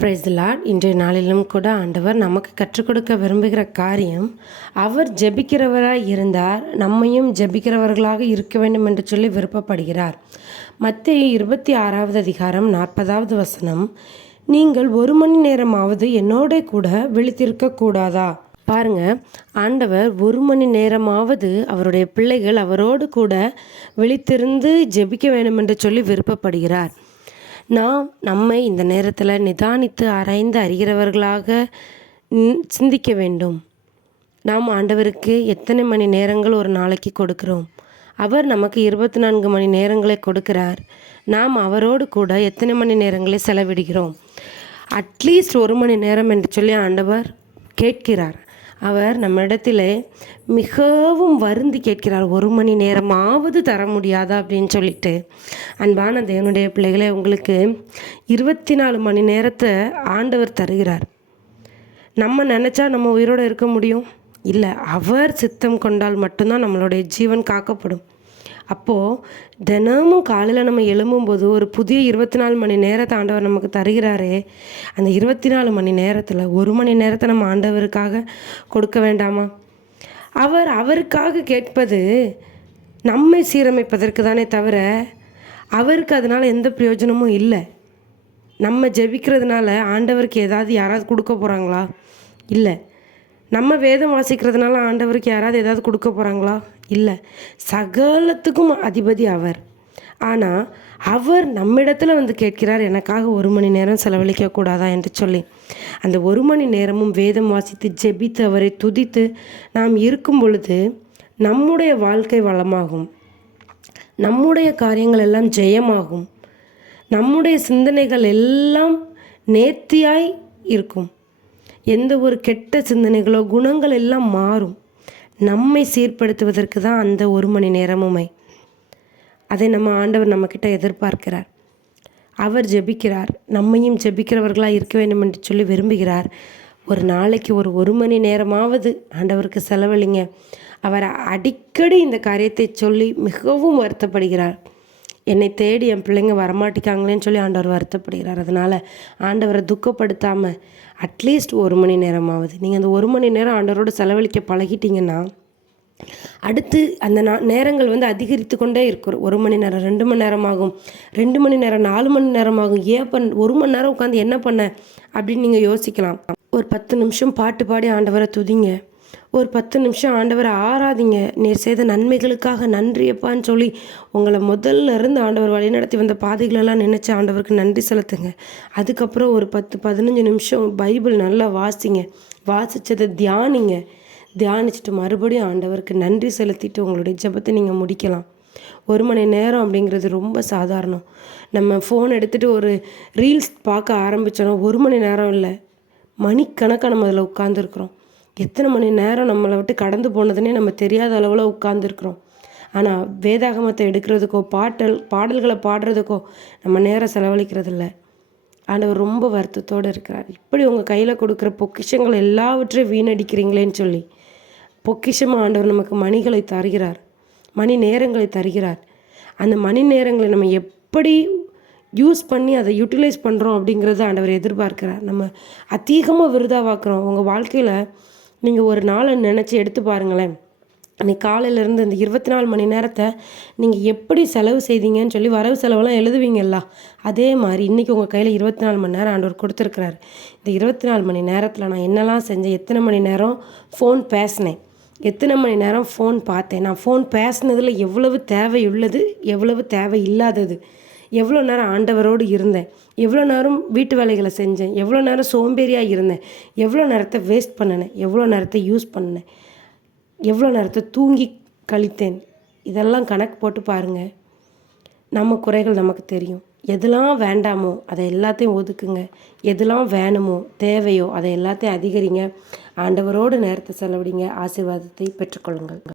பிரைஸ்லாட் இன்றைய நாளிலும் கூட ஆண்டவர் நமக்கு கற்றுக் கொடுக்க விரும்புகிற காரியம் அவர் ஜெபிக்கிறவராக இருந்தார் நம்மையும் ஜெபிக்கிறவர்களாக இருக்க வேண்டும் என்று சொல்லி விருப்பப்படுகிறார். மத்திய இருபத்தி ஆறாவது அதிகாரம் நாற்பதாவது வசனம் நீங்கள் ஒரு மணி நேரமாவது என்னோட கூட விழித்திருக்க கூடாதா? பாருங்க ஆண்டவர் ஒரு மணி நேரமாவது அவருடைய பிள்ளைகள் அவரோடு கூட விழித்திருந்து ஜெபிக்க வேண்டும் என்று சொல்லி விருப்பப்படுகிறார். நாம் நம்மை இந்த நேரத்தில் நிதானித்து ஆராய்ந்து அறிகிறவர்களாக சிந்திக்க வேண்டும். நாம் ஆண்டவருக்கு எத்தனை மணி நேரங்கள் ஒரு நாளைக்கு கொடுக்கிறோம்? அவர் நமக்கு இருபத்தி நான்கு மணி நேரங்களை கொடுக்கிறார். நாம் அவரோடு கூட எத்தனை மணி நேரங்களை செலவிடுகிறோம்? அட்லீஸ்ட் ஒரு மணி நேரம் என்று சொல்லி ஆண்டவர் கேட்கிறார். அவர் நம்மிடத்தில் மிகவும் வருந்தி கேட்கிறார் ஒரு மணி நேரமாவது தர முடியாதா? அப்படின்னு சொல்லிட்டு. அன்பான தேவனுடைய பிள்ளைகளை உங்களுக்கு இருபத்தி நாலு மணி நேரத்தை ஆண்டவர் தருகிறார். நம்ம நினச்சா நம்ம உயிரோடு இருக்க முடியும்? இல்லை அவர் சித்தம் கொண்டால் மட்டும்தான் நம்மளுடைய ஜீவன் காக்கப்படும். அப்போது தினமும் காலையில் நம்ம எழும்பும்போது ஒரு புதிய இருபத்தி நாலு மணி நேரத்தை ஆண்டவர் நமக்கு தருகிறாரே. அந்த இருபத்தி நாலு மணி நேரத்தில் ஒரு மணி நேரத்தை நம்ம ஆண்டவருக்காக கொடுக்க வேண்டாமா? அவர் அவருக்காக கேட்பது நம்மை சீரமைப்பதற்கு தானே தவிர அவருக்கு அதனால் எந்த பிரயோஜனமும் இல்லை. நம்ம ஜெபிக்கிறதுனால ஆண்டவருக்கு ஏதாவது யாராவது கொடுக்க போகிறாங்களா இல்லை. நம்ம வேதம் வாசிக்கிறதுனால ஆண்டவருக்கு யாராவது ஏதாவது கொடுக்க போகிறாங்களா இல்லை. சகலத்துக்கும் அதிபதி அவர். ஆனால் அவர் நம்மிடத்துல வந்து கேட்கிறார் எனக்காக ஒரு மணி நேரம் செலவழிக்க கூடாதா? என்று சொல்லி. அந்த ஒரு மணி நேரமும் வேதம் வாசித்து ஜெபித்து அவரை துதித்து நாம் இருக்கும் பொழுது நம்முடைய வாழ்க்கை வளமாகும். நம்முடைய காரியங்கள் எல்லாம் ஜெயமாகும். நம்முடைய சிந்தனைகள் எல்லாம் நேர்த்தியாய் இருக்கும். எந்த ஒரு கெட்ட சிந்தனைகளோ குணங்கள் எல்லாம் மாறும். நம்மை சீர்படுத்துவதற்கு தான் அந்த ஒரு மணி நேரமுமே. அதை நம்ம ஆண்டவர் நம்மக்கிட்ட எதிர்பார்க்கிறார். அவர் ஜெபிக்கிறார். நம்மையும் ஜெபிக்கிறவர்களாக இருக்க வேண்டும் என்று சொல்லி விரும்புகிறார். ஒரு நாளைக்கு ஒரு ஒரு மணி நேரமாவது ஆண்டவருக்கு செலவழிங்க. அவர் அடிக்கடி இந்த காரியத்தை சொல்லி மிகவும் வருத்தப்படுகிறார். என்னை தேடி என் பிள்ளைங்க வரமாட்டிக்காங்களேன்னு சொல்லி ஆண்டவர் வருத்தப்படுகிறார். அதனால் ஆண்டவரை துக்கப்படுத்தாமல் அட்லீஸ்ட் ஒரு மணி நேரமாவது. நீங்கள் அந்த ஒரு மணி நேரம் ஆண்டவரோட செலவழிக்க பழகிட்டீங்கன்னா அடுத்து அந்த நா நேரங்கள் வந்து அதிகரித்து கொண்டே இருக்கும். ஒரு மணி நேரம் ரெண்டு மணி நேரம் ஆகும் ரெண்டு மணி நேரம் நாலு மணி நேரம் ஆகும் ஏன் பண் ஒரு மணி நேரம் உட்காந்து என்ன பண்ண? அப்படின்னு நீங்கள் யோசிக்கலாம். ஒரு பத்து நிமிஷம் பாட்டு பாடி ஆண்டவரை துதிங்க. ஒரு பத்து நிமிஷம் ஆண்டவரை ஆராதிங்க. நீர் செய்த நன்மைகளுக்காக நன்றியப்பான்னு சொல்லி உங்களை முதல்ல இருந்து ஆண்டவர் வழிநடத்தி வந்த பாதைகளெல்லாம் நினச்சி ஆண்டவருக்கு நன்றி செலுத்துங்க. அதுக்கப்புறம் ஒரு பத்து பதினஞ்சு நிமிஷம் பைபிள் நல்லா வாசிங்க. வாசித்ததை தியானிங்க. தியானிச்சுட்டு மறுபடியும் ஆண்டவருக்கு நன்றி செலுத்திட்டு உங்களுடைய ஜெபத்தை நீங்கள் முடிக்கலாம். ஒரு மணி நேரம் அப்படிங்கிறது ரொம்ப சாதாரணம். நம்ம ஃபோன் எடுத்துகிட்டு ஒரு ரீல்ஸ் பார்க்க ஆரம்பித்தோன்னா ஒரு மணி நேரம் இல்லை. மணிக்கணக்காக நம்ம அதில் உட்காந்துருக்குறோம் எத்தனை மணி நேரம் நம்மளை விட்டு கடந்து போனதுன்னே நம்ம தெரியாத அளவில் உட்காந்துருக்குறோம் ஆனால் வேதாகமத்தை எடுக்கிறதுக்கோ பாட்டல் பாடல்களை பாடுறதுக்கோ நம்ம நேரம் செலவழிக்கிறது இல்லை ஆண்டவர் ரொம்ப வருத்தத்தோடு இருக்கிறார். இப்படி உங்கள் கையில் கொடுக்குற பொக்கிஷங்கள் எல்லாவற்றையும் வீணடிக்கிறீங்களேன்னு சொல்லி பொக்கிஷமாக ஆண்டவர் நமக்கு மணிகளை தருகிறார். மணி நேரங்களை தருகிறார். அந்த மணி நேரங்களை நம்ம எப்படி யூஸ் பண்ணி அதை யூட்டிலைஸ் பண்ணுறோம் அப்படிங்கிறத ஆண்டவர் எதிர்பார்க்கிறார். நம்ம அதிகமாக விருதாவாக்குறோம். உங்கள் வாழ்க்கையில் நீங்கள் ஒரு நாளை நினச்சி எடுத்து பாருங்களேன். அன்றைக்கி காலையிலேருந்து இந்த இருபத்தி நாலு மணி நேரத்தை நீங்கள் எப்படி செலவு செய்தீங்கன்னு சொல்லி வரவு செலவெல்லாம் எழுதுவீங்கல்ல. அதே மாதிரி இன்றைக்கி உங்கள் கையில் இருபத்தி நாலு மணி நேரம் ஆண்டவர் கொடுத்துருக்குறாரு. இந்த இருபத்தி நாலு மணி நேரத்தில் நான் என்னெல்லாம் செஞ்சேன்? எத்தனை மணி நேரம் ஃபோன் பேசினேன்? எத்தனை மணி நேரம் ஃபோன் பார்த்தேன்? நான் ஃபோன் பேசினதில் எவ்வளவு தேவையுள்ளது எவ்வளவு தேவை இல்லாதது? எவ்வளோ நேரம் ஆண்டவரோடு இருந்தேன்? எவ்வளோ நேரம் வீட்டு வேலைகளை செஞ்சேன்? எவ்வளோ நேரம் சோம்பேறியாக இருந்தேன்? எவ்வளோ நேரத்தை வேஸ்ட் பண்ணினேன்? எவ்வளோ நேரத்தை யூஸ் பண்ணினேன்? எவ்வளோ நேரத்தை தூங்கி கழித்தேன்? இதெல்லாம் கணக்கு போட்டு பாருங்கள் நம்ம குறைகள் நமக்கு தெரியும். எதெல்லாம் வேண்டாமோ அதை எல்லாத்தையும் ஒதுக்குங்க. எதெல்லாம் வேணுமோ தேவையோ அதை எல்லாத்தையும் அதிகரிங்க. ஆண்டவரோடு நேரத்தை செலவிடுங்க. ஆசீர்வாதத்தை பெற்றுக்கொள்ளுங்கள்.